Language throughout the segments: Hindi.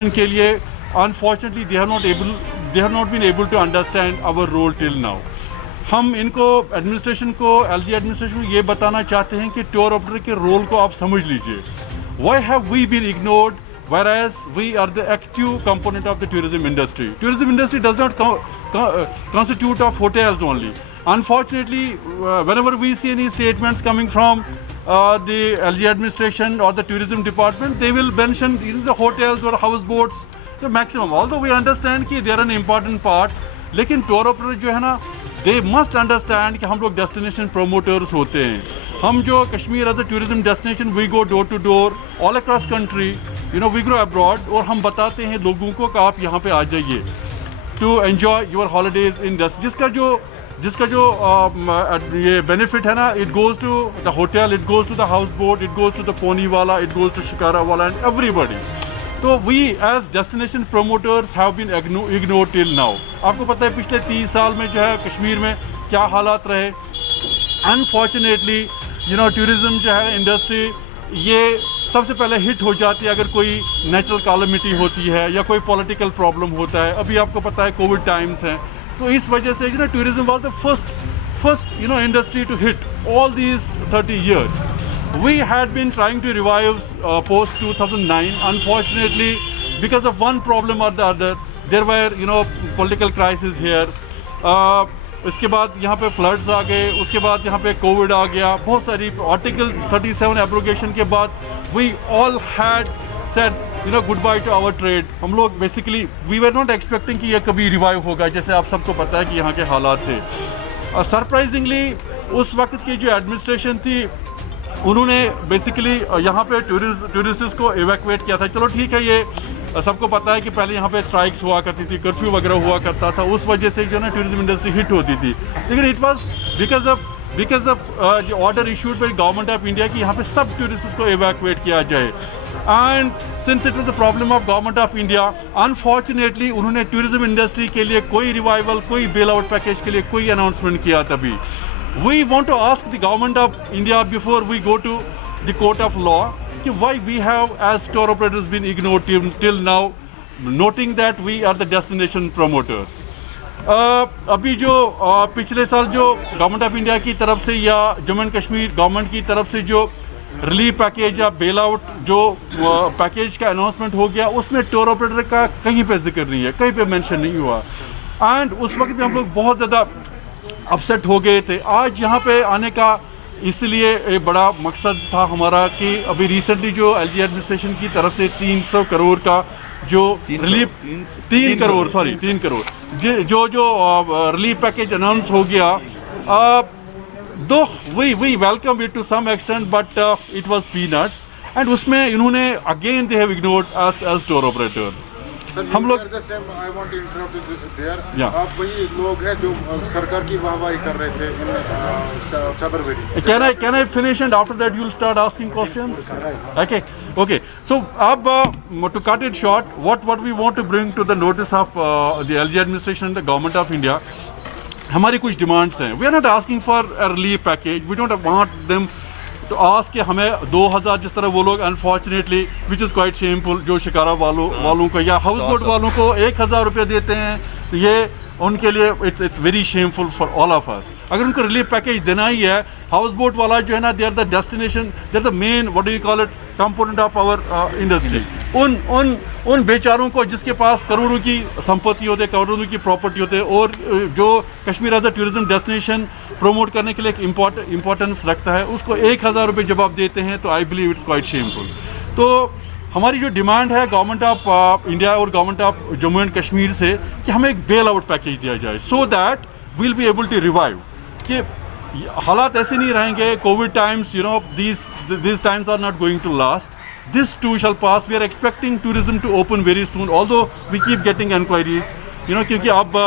के लिए unfortunately they have not been able to understand our role till now. हम इनको एडमिनिस्ट्रेशन को एलजी एडमिनिस्ट्रेशन को ये बताना चाहते हैं कि टूर ऑपरेटर के रोल को आप समझ लीजिए। Why have we been ignored whereas we are the active component of the tourism industry. Tourism industry does not constitute of hotels only. Unfortunately, whenever we see any statements coming from the LG administration or the tourism department, they will mention the hotels or houseboats the maximum. Although we understand कि they are an important part, लेकिन tour operator जो है ना, they must understand कि हम लोग destination promoters होते हैं। हम जो Kashmir as a tourism destination, we go door to door all across country, you know, we grow abroad, और हम बताते हैं लोगों को कि आप यहाँ पे आ जाइए to enjoy your holidays in जिसका जो ये बेनिफिट है ना, it goes to the hotel, it goes to the houseboat, it goes to the pony wala, it goes to shikara wala and everybody. तो we as destination promoters have been ignored till now. आपको पता है पिछले 30 साल में जो है कश्मीर में क्या हालात रहे। Unfortunately, you know, tourism जो है इंडस्ट्री ये सबसे पहले हिट हो जाती है अगर कोई नेचुरल कैलेमिटी होती है या कोई पॉलिटिकल प्रॉब्लम होता है। अभी आपको पता है कोविड टाइम्स हैं, तो इस वजह से जो ना tourism was the first you know industry to hit all these 30 years. We had been trying to revive post 2009. Unfortunately, because of one problem or the other, there were political crisis here. इसके बाद यहाँ पे फ्लड्स आ गए, उसके बाद यहाँ पे कोविड आ गया, बहुत सारी आर्टिकल 37 एब्रोगेशन के बाद we all had said goodbye to our trade. हम लोग basically we were not expecting कि ये कभी रिवाइव होगा, जैसे आप सबको पता है कि यहाँ के हालात थे। सरप्राइजिंगली उस वक्त की जो एडमिनिस्ट्रेशन थी उन्होंने बेसिकली यहाँ पे टूरिस्ट्स को एवैक्यूएट किया था। चलो ठीक है, ये सबको पता है कि पहले यहाँ पे स्ट्राइक्स हुआ करती थी, कर्फ्यू वगैरह हुआ करता था, उस वजह से जो ना टूरिज्म इंडस्ट्री हिट होती थी। लेकिन it was because of order issued by government of India कि यहाँ पे सब टूरिस्ट्स को एवैक्यूएट किया जाए। And since it was the problem of government of India, unfortunately उन्होंने टूरिज्म इंडस्ट्री के लिए कोई रिवाइवल, कोई बेल आउट पैकेज के लिए कोई अनाउंसमेंट किया तभी। We want to ask the government of India before we go to the court of law why we have as tour operators been ignored till now, noting that we are the destination promoters. अभी जो पिछले साल जो गवर्नमेंट ऑफ इंडिया की तरफ से या जम्मू एंड कश्मीर गवर्नमेंट की तरफ से जो रिलीफ पैकेज या बेल आउट जो पैकेज का अनाउंसमेंट हो गया, उसमें टूर ऑपरेटर का कहीं पे जिक्र नहीं है, कहीं पे मेंशन नहीं हुआ। एंड उस वक्त में हम लोग बहुत ज़्यादा अपसेट हो गए थे। आज यहाँ पे आने का इसलिए एक बड़ा मकसद था हमारा कि अभी रिसेंटली जो एलजी एडमिनिस्ट्रेशन की तरफ से 300 करोड़ का जो रिलीफ 3 करोड़ जो रिलीफ पैकेज अनाउंस हो गया, though we welcome it to some extent but it was peanuts. And उसमें इन्होंने again they have ignored us as tour operators. हम लोग आप वही लोग हैं जो सरकार की वाहवाही कर रहे थे फरवरी। Can I finish and after that you will start asking questions? Okay. So to cut it short, what we want to bring to the notice of the LG administration and the government of India, हमारी कुछ डिमांड्स हैं। We are not asking for a relief package. We don't want them तो आज के हमें 2000 जिस तरह वो लोग unfortunately which is quite shameful जो शिकारा वालों को या हाउस बोट वालों को 1000 रुपये देते हैं, तो ये उनके लिए it's very shameful for all of us. अगर उनको रिलीफ पैकेज देना ही है, हाउस बोट वाला जो है ना, they are the destination, they are the main what do you call it component of our industry. उन बेचारों को जिसके पास करोड़ों की संपत्ति होते, करोड़ों की प्रॉपर्टी होते, और जो Kashmir as a tourism destination promote करने के लिए एक इम्पोर्टेंस रखता है, उसको 1000 रुपये जब आप देते हैं तो I believe it's quite shameful. तो हमारी जो डिमांड है गवर्नमेंट ऑफ इंडिया और government of Jammu and Kashmir से कि हमें एक बेल आउट पैकेज दिया जाए, so that we'll be able to revive. कि हालात ऐसे नहीं रहेंगे, Covid times these times are not going to last. This too shall pass. We are expecting tourism to open very soon, although we keep getting enquiries, क्योंकि अब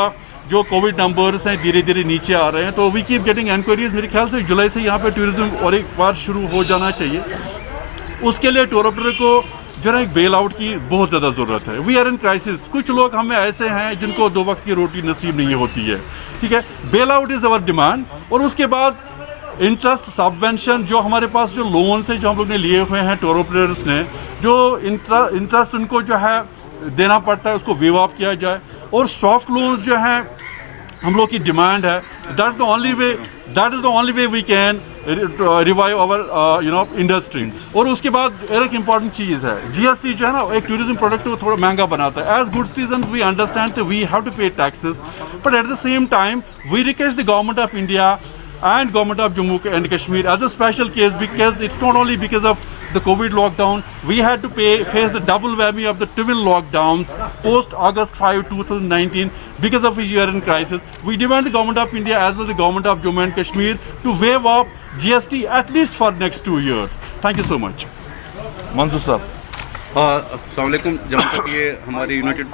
जो कोविड नंबर्स हैं धीरे धीरे नीचे आ रहे हैं, तो वी कीप गेटिंग एनक्वायरीज। मेरे ख्याल से जुलाई से यहाँ पे टूरिज्म और एक बार शुरू हो जाना चाहिए। उसके लिए टूर ऑपरेटर को जो है एक बेल आउट की बहुत ज़्यादा ज़रूरत है। We are in crisis. कुछ लोग हमें ऐसे हैं जिनको 2 वक्त की रोटी नसीब नहीं होती है, ठीक है। Bail out is our demand. और उसके बाद इंटरेस्ट सबवेंशन, जो हमारे पास जो लोन्स हैं जो हम लोग ने लिए हुए हैं टूर ऑपरेटर्स ने, जो इंटरेस्ट उनको जो है देना पड़ता है उसको वेव ऑफ किया जाए, और सॉफ्ट लोन्स जो हैं हम लोग की डिमांड है, that is the only way we can revive our industry. और उसके बाद एक इंपॉर्टेंट चीज़ है, GST जो है ना एक टूरिज्म प्रोडक्ट को थोड़ा महंगा बनाता है। As good citizen we understand that we have to pay taxes, but at the same time we request the government of India and government of Jammu and Kashmir as a special case, because it's not only because of the COVID lockdown, we had to face the double whammy of the twin lockdowns post August 5, 2019, because of which we are in crisis. We demand the government of India as well as the government of Jammu and Kashmir to waive off GST at least for next 2 years. Thank you so much. Mansoor साहब, अस्सलाम वालेकुम। जहाँ तक ये हमारी यूनाइटेड